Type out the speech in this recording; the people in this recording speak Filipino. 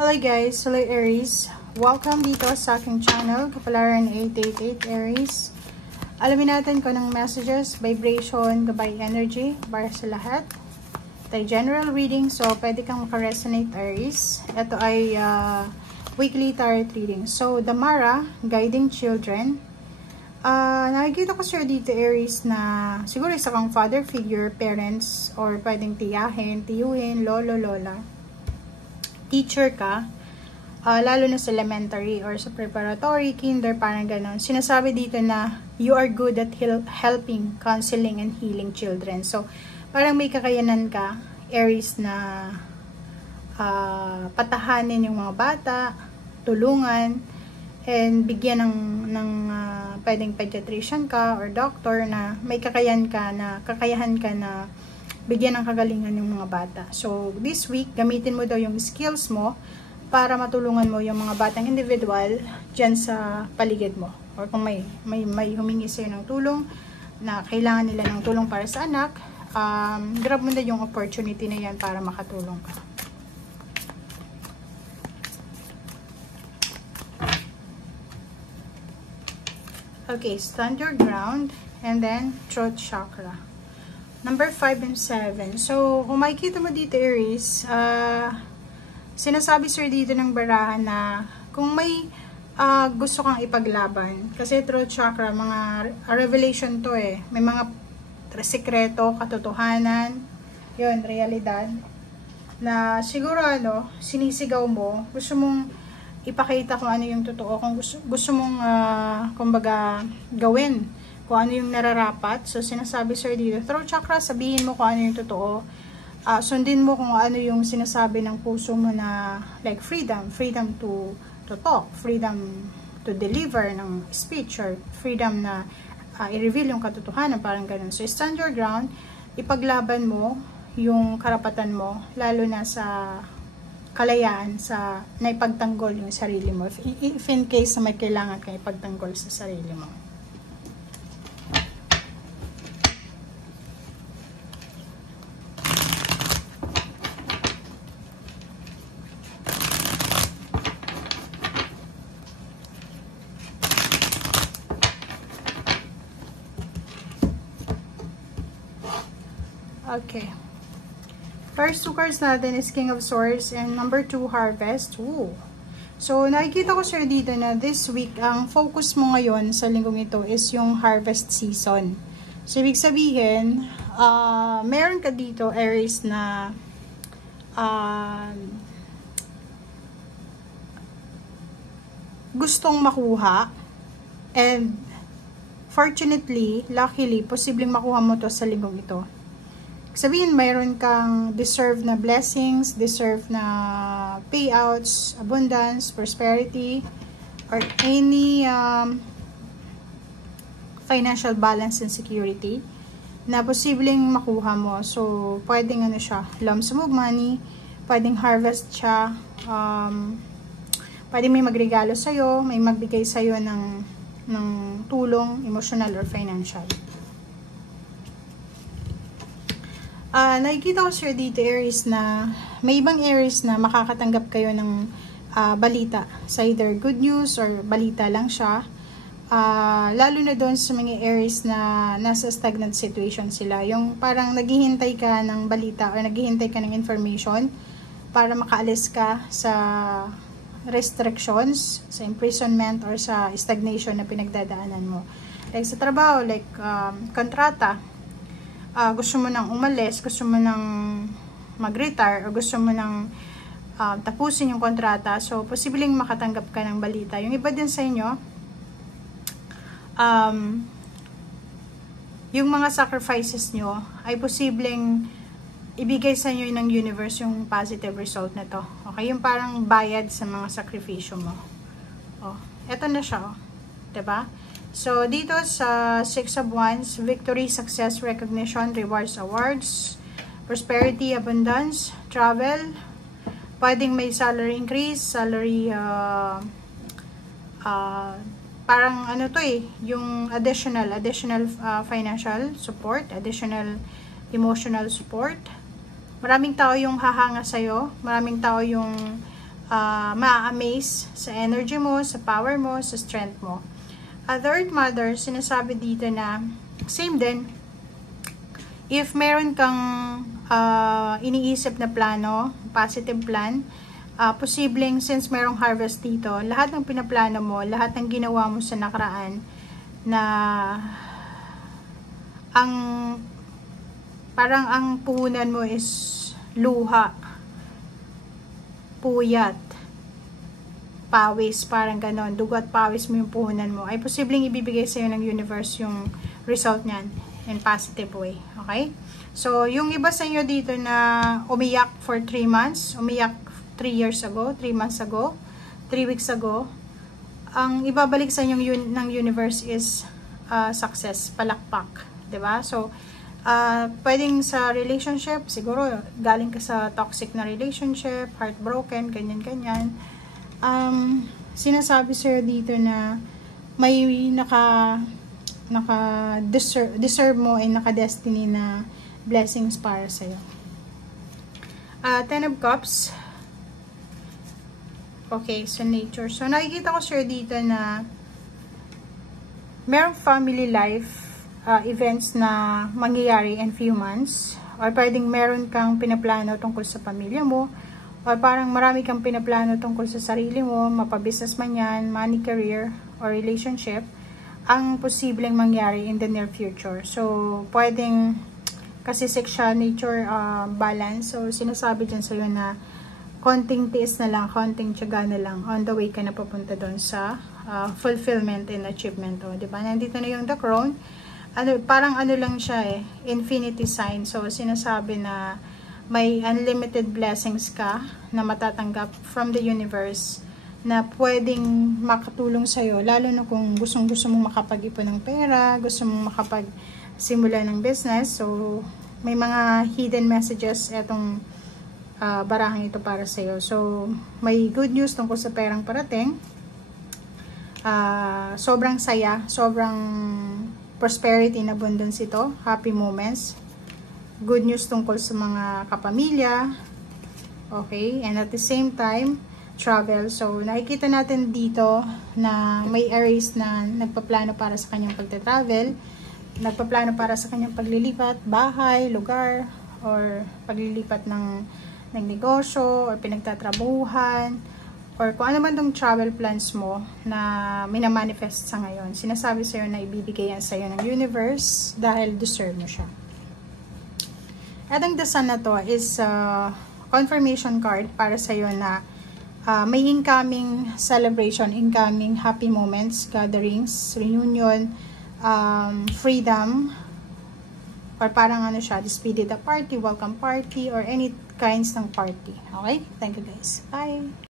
Hello guys, hello Aries. Welcome dito sa aking channel, Kapalaran 888 Aries. Alamin natin kung anong messages, vibration, gabay energy para sa lahat. Ito ay general reading, so pwede kang makaresonate Aries. Ito ay weekly tarot reading. So, Damara, Guiding Children. Nakikita ko sir dito Aries na siguro isa kang father figure, parents, or pwedeng tiyahin, tiyuhin, lolo, lola. Teacher ka, lalo na sa elementary or sa preparatory, kinder, parang ganon. Sinasabi dito na you are good at helping, counseling, and healing children. So, parang may kakayanan ka, Aries, na patahanin yung mga bata, tulungan, and bigyan ng pwedeng pediatrician ka or doctor na may kakayahan ka na bigyan ng kagalingan yung mga bata. So, this week, gamitin mo daw yung skills mo para matulungan mo yung mga batang individual dyan sa paligid mo. Or kung may humingi sa'yo ng tulong na kailangan nila ng tulong para sa anak, grab mo na yung opportunity na yan para makatulong ka. Okay, stand your ground and then throat chakra. Number 5 and 7. So, kung makikita mo dito, Aries, sinasabi sir dito ng barahan na kung may gusto kang ipaglaban, kasi throat chakra, mga revelation to eh. May mga sekreto, katotohanan, yun, realidad, na siguro sinisigaw mo, gusto mong ipakita kung ano yung totoo, kung gusto mong, kumbaga, gawin kung ano yung nararapat. So, sinasabi sir dito, throat chakra, sabihin mo kung ano yung totoo. Sundin mo kung ano yung sinasabi ng puso mo na, like freedom to talk, freedom to deliver ng speech, or freedom na i-reveal yung katotohanan, parang ganun. So, stand your ground, ipaglaban mo yung karapatan mo, lalo na sa kalayaan, na ipagtanggol yung sarili mo. If in case na may kailangan kang ipagtanggol sa sarili mo. Okay. First two cards natin is King of Swords and number 2, Harvest. Ooh. So, nakikita ko sir dito na this week, ang focus mo ngayon sa linggong ito is yung harvest season. So, ibig sabihin, meron ka dito, Aries, na gustong makuha, and fortunately, luckily, posibleng makuha mo to sa linggong ito. Sabihin, mayroon kang deserve na blessings, deserve na payouts, abundance, prosperity, or any financial balance and security na posibleng makuha mo. So, pwedeng siya, lump sum of money, pwedeng harvest siya, pwedeng may magregalo sa'yo, may magbigay sa'yo ng tulong, emotional or financial. Nakikita ko sir dito, Aries, na may ibang Aries na makakatanggap kayo ng balita. Sa either good news or balita lang siya. Lalo na doon sa mga Aries na nasa stagnant situation sila. Yung parang naghihintay ka ng balita or naghihintay ka ng information para makaalis ka sa restrictions, sa imprisonment or sa stagnation na pinagdadaanan mo. Like sa trabaho, like kontrata. Gusto mo nang umalis, gusto mo nang mag-retire, o gusto mo nang tapusin yung kontrata, so posibleng makatanggap ka ng balita. Yung iba din sa inyo, yung mga sacrifices nyo ay posibleng ibigay sa inyo ng universe yung positive result na to. Okay? Yung parang bayad sa mga sakripisyo mo. Eto na siya. Diba? So, dito sa 6 of Wands, victory, success, recognition, rewards, awards, prosperity, abundance, travel, pwedeng may salary increase, salary, parang yung additional financial support, additional emotional support. Maraming tao yung hahanga sa'yo, maraming tao yung ma-amaze sa energy mo, sa power mo, sa strength mo. The Earth Mother, sinasabi dito na, same din, if meron kang iniisip na plano, positive plan, posibleng since merong harvest dito, lahat ng pinaplano mo, lahat ng ginawa mo sa nakaraan, na parang ang puhunan mo is luha, puyat, pawis, parang ganon, dugo at pawis mo yung puhunan mo, ay posibleng ibibigay sa'yo ng universe yung result niyan in positive way. Okay? So, yung iba sa inyo dito na umiyak for 3 months, umiyak 3 years ago, 3 months ago, 3 weeks ago, ang ibabalik sa inyo ng universe is success, palakpak. 'Di ba? So, pwedeng sa relationship, siguro galing ka sa toxic na relationship, heartbroken, ganyan-ganyan. Sinasabi sa'yo dito na may deserve mo ay naka-destiny na blessings para sa'yo. Ten of Cups. Okay, so nature. So, nakikita ko sa'yo dito na merong family life events na mangyayari in few months, or pwedeng meron kang pinaplano tungkol sa pamilya mo, or parang marami kang pinaplano tungkol sa sarili mo, mapabusiness man yan, money, career, or relationship, ang posibleng mangyari in the near future. So, pwedeng, kasi siya nature balance, so sinasabi dyan sa'yo na konting tiis na lang, konting tiyaga na lang, on the way ka na papunta doon sa fulfillment and achievement. O, diba? Nandito na yung the crown. Parang ano lang siya infinity sign. So, sinasabi na may unlimited blessings ka na matatanggap from the universe na pwedeng makatulong sa'yo, lalo na kung gusto mong makapag-ipon ng pera, gusto mong makapag-simula ng business. So, may mga hidden messages etong barahang ito para sa'yo. So, may good news tungkol sa perang parating. Sobrang saya, sobrang prosperity and abundance ito, happy moments, good news tungkol sa mga kapamilya, okay, and at the same time, travel. So, nakikita natin dito na may Aries na nagpaplano para sa kanyang pagte-travel, nagpaplano para sa kanyang paglilipat, bahay, lugar, or paglilipat ng negosyo, or pinagtatrabuhan, or kung ano man tong travel plans mo na minamanifest sa ngayon. Sinasabi sa'yo na ibibigay yan sa'yo ng universe dahil deserve mo siya. At ang dasan na to is confirmation card para sa'yo na may incoming celebration, incoming happy moments, gatherings, reunion, freedom, or parang ano siya, despedida party, welcome party, or any kinds ng party. Okay? Thank you guys. Bye!